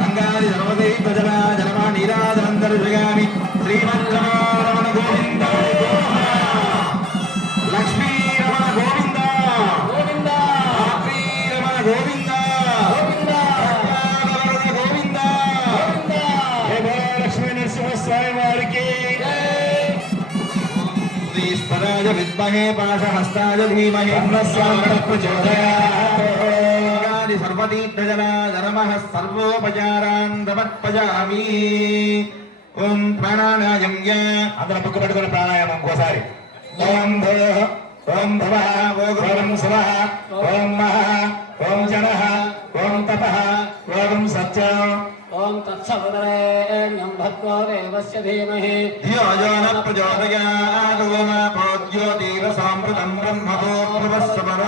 గంగాది సర్వదై ప్రజల జలమా నీరాజనందరుగామి శ్రీమద్రమణ గోవింద లక్ష్మీ రమణ గోవింద గోవింద రమణ గోవింద గోవింద లక్ష్మీ నరసింహస్వామి వారికి ఈశ్వరాయ విద్మహే పాశహస్తాయ ధీమహి ప్రచోదయాత్ సర్వతీర్థజలా నమః సర్వోపచారాన్ సమర్పయామి. ఓం ప్రాణాయామం అందరం బుక్కు పెట్టుకుని ప్రాణాయామం ఇంకోసారి. ఓం భూః ఓం భువః ఓం శివః ఓం మహః ఓం జనః ఓం తపః ఓం సత్యం ఓం తత్సవితుర్వరేణ్యం భర్గో దేవస్య ధీమహి ధియో యో న ప్రచోదయాత్. ఓం జ్యోతిర సాంప్రతం బ్రహ్మతో ప్రవస్వరం.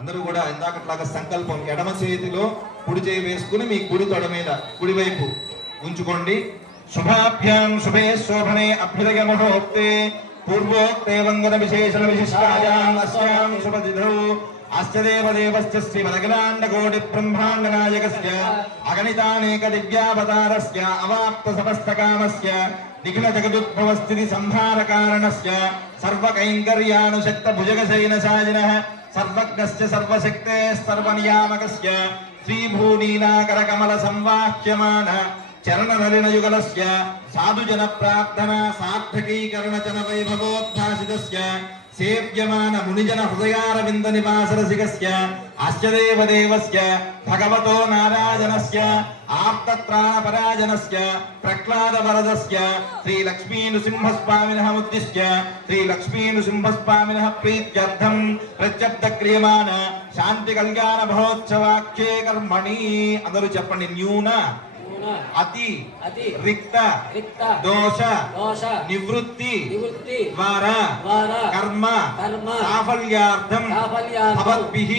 అందరూ కూడా ఇందాకట్లాగా సంకల్పం ఎడమ చేతిలో కుడి చేయి వేసుకుని మీ కుడి తొడ మీద కుడివైపు ఉంచుకోండి. శుభాభ్యాం శుభే శోభనే అభ్యుదయ మహోక్తే పూర్వోక్తే వందన విశేషణ విశిష్టాయాం అస్యాం శుభతిథౌ అస్య దేవదేవస్య శ్రీమదఖిలాండ కోటి బ్రహ్మాండ నాయకస్య అగణితానేక దివ్యావతారస్య అవాప్త సమస్తకామస్య నిఖిల జగదుద్భవ స్థితి సంహార కారణస్య సర్వకైంకర్యానుశక్త భుజగశయనశాయినః సర్వజ్ఞస్య సర్వశక్తే సర్వనియామకస్య శ్రీభూనీలాకర కమల సంవాహ్యమాన చరణనలినయుగలస్య సాధుజన ప్రార్థనా సార్థకీకరణ జన వైభవోద్భాసితస్య సేవ్యమాన మునిజన హృదయారవింద నివాసరసికస్య అస్య దేవదేవస్య భగవతో నారాయణస్య ఆప్తత్రాణపరాయణస్య ప్రహ్లాద వరదస్య శ్రీ లక్ష్మీ నృసింహస్వామినః ఉద్దిశ్య శ్రీ లక్ష్మీ నృసింహస్వామినః ప్రీత్యర్థం ప్రత్యర్థ క్రియమాన శాంతి కళ్యాణ మహోత్సవాఖ్యే కర్మణి. అందరూ చెప్పండి. న్యూన అతి రిక్త దోష నివృత్తి ద్వారా కర్మ సాఫల్యార్థం భవద్భిః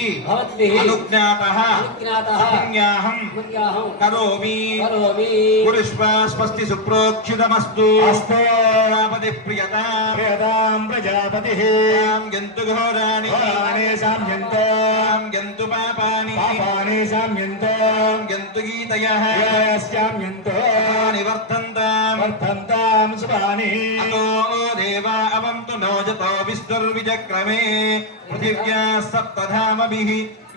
అనుజ్ఞాతః పుణ్యాహం కరోమి. పురుష్వ స్వస్తి సుప్రోక్షితమస్తు. ప్రజాపతి ప్రియతాం ప్రజాపతిః గంతు ఘోరాణి గంతు పాపాని గంతు గీతయః వర్ధంతాం శుభాని. అతో దేవా అవంతు నోజతో విష్ణుర్విచక్రమే పృథివ్యా సప్తధామభిః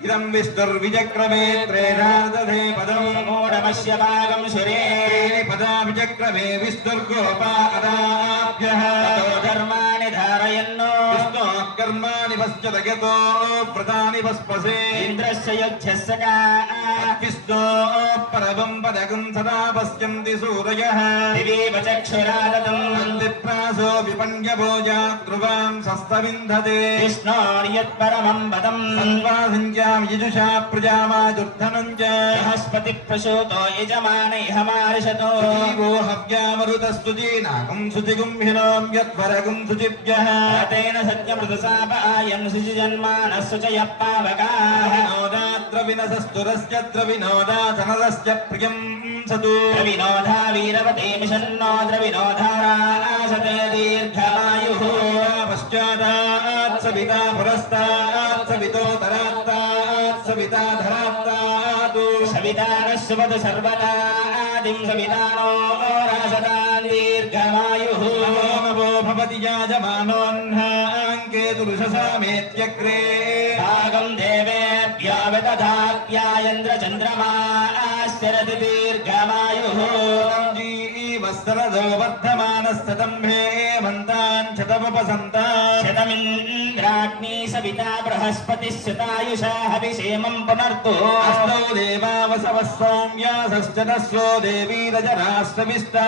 ఇదం విష్ణుర్విచక్రమే త్రేధాదధే పదం మూఢమస్య భాగం సురే పదా విచక్రమే విష్ణుర్గోపా అదాభ్యః ధర్మాణి ధారయన్నో విష్ణోః కర్మాణి పశ్యత యతో వ్రతాని పస్పసే ఇంద్రస్య యజ్ఞస్య విష్ణోః పరమం పదకం సదా పశ్యంతి సూరయః దివీవ చక్షురాదతం వందిప్రాసో విపణ్యభోజా ధ్రువాం సస్తవింధతే విష్ణోర్యత్పరమం పదం సన్వాసించాం యజుషా ప్రజామాజుర్ధనం చ బృహస్పతి ప్రసూతో యజమానైహమార్షతో జీవో హవ్యామరుతస్తుజీనాకం శుచిగుంభినోం యత్వరగుం శుచిభ్యః తేన సత్యమృతసాపాయం శుచిజన్మానస్సు చ యప్పావకాః వినోదాత్ర వినసస్తురస్య ద్రవినోదాసనరస్య ప్రియం సతు ద్రవినోదా వీరవతే మిషన్నో ద్రవినోధారాసతే దీర్ఘాయుః పశ్చాదాత్ సవితా పురస్తాత్ సవితోతరాత్తాత్ సవితా ధరాత్తాత్ సవితానస్సువతు సర్వదా ఆదిం సవితానో రాసతాన్ దీర్ఘమాయుః. నమో భవతి యాజమానోన్హాంకేతురుషసామేత్యగ్రే భాగం దేవేభ్యో విదధాత్యాయంద్ర చంద్రమాశ్చరతి దీర్ఘమాయుః. జీవస్తరదో వర్ధమానస్తతంభే మంతాన్ శతముపసంతాన్ శతమింద్రాగ్ని సవితా బృహస్పతి శతాయుషా హవిషేమం పునర్తో అష్టౌ దేవావసవः సౌమ్యాసశ్చ తస్సో దేవీ రజరాష్ట్రవిష్టా.